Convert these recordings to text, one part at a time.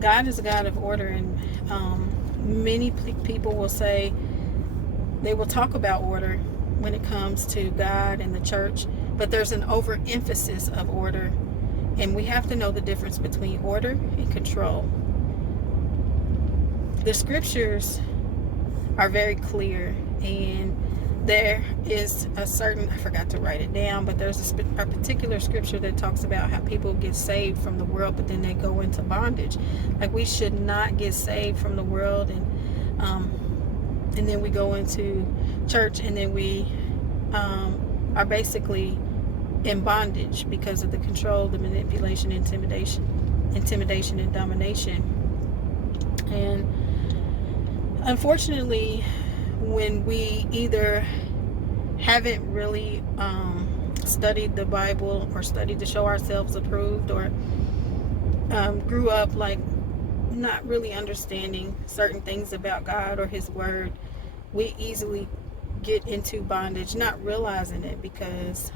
God is a God of order, and many people will say, they will talk about order when it comes to God and the church, but there's an overemphasis of order, and we have to know the difference between order and control. The scriptures are very clear, and there is a certain, I forgot to write it down, but there's a particular scripture that talks about how people get saved from the world, but then they go into bondage. Like, we should not get saved from the world, and then we go into church, and then we are basically in bondage because of the control, the manipulation, intimidation and domination. And unfortunately, when we either haven't really studied the Bible, or studied to show ourselves approved, or grew up like not really understanding certain things about God or His Word, we easily get into bondage, not realizing it, because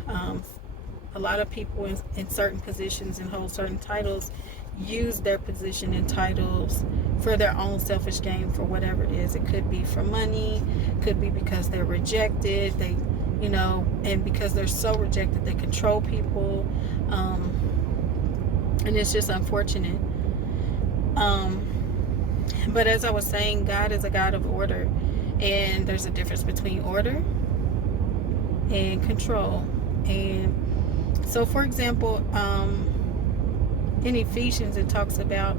a lot of people in certain positions and hold certain titles use their position and titles for their own selfish gain, for whatever it is. It could be for money, could be because they're rejected, and because they're so rejected, they control people, and it's just unfortunate. But as I was saying, God is a God of order, and there's a difference between order and control. And so, for example, in Ephesians, it talks about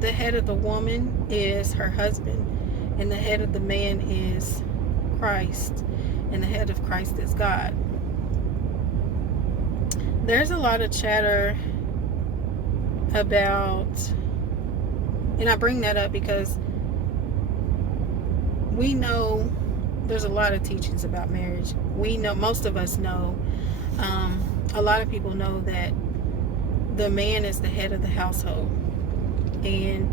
the head of the woman is her husband, and the head of the man is Christ, and the head of Christ is God. There's a lot of chatter about, and I bring that up because we know there's a lot of teachings about marriage. We know, most of us know, a lot of people know that the man is the head of the household, and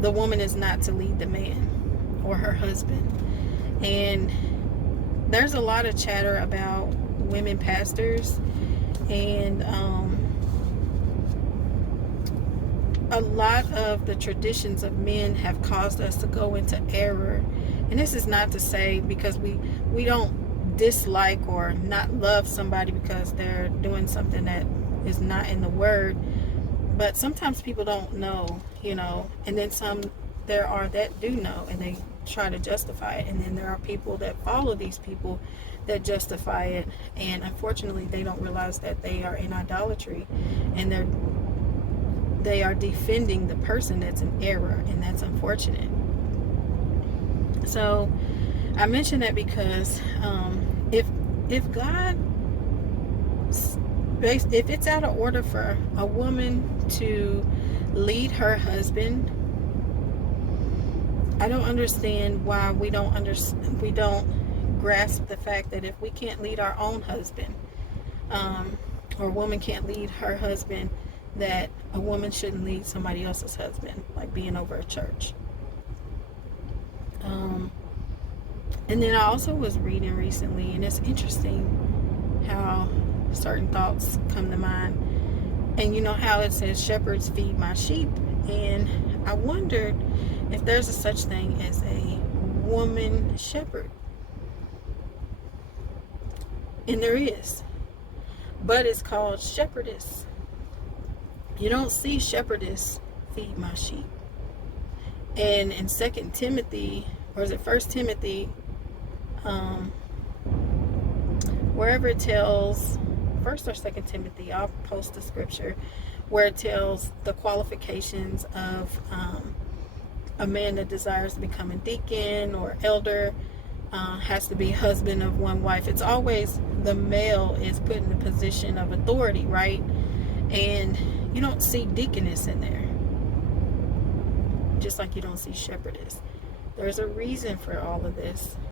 the woman is not to lead the man or her husband. And there's a lot of chatter about women pastors, and a lot of the traditions of men have caused us to go into error. And this is not to say because we don't dislike or not love somebody because they're doing something that is not in the Word, but sometimes people don't know, and then there are that do know, and they try to justify it, and then there are people that follow these people that justify it, and unfortunately they don't realize that they are in idolatry, and they are defending the person that's in error, and that's unfortunate. So I mention that because if God, if it's out of order for a woman to lead her husband, I don't understand why we don't grasp the fact that if we can't lead our own husband, or a woman can't lead her husband, that a woman shouldn't lead somebody else's husband, like being over a church. And then I also was reading recently, and it's interesting how certain thoughts come to mind. And you know how it says, shepherds feed my sheep, and I wondered if there's a such thing as a woman shepherd. And there is, but it's called shepherdess. You don't see shepherdess feed my sheep. And in 2 Timothy, or is it 1 Timothy, wherever it tells, 1 or 2 Timothy, I'll post the scripture where it tells the qualifications of a man that desires to become a deacon or elder, has to be husband of one wife. It's always the male is put in a position of authority, right? And you don't see deaconess in there, just like you don't see shepherdess. There's a reason for all of this,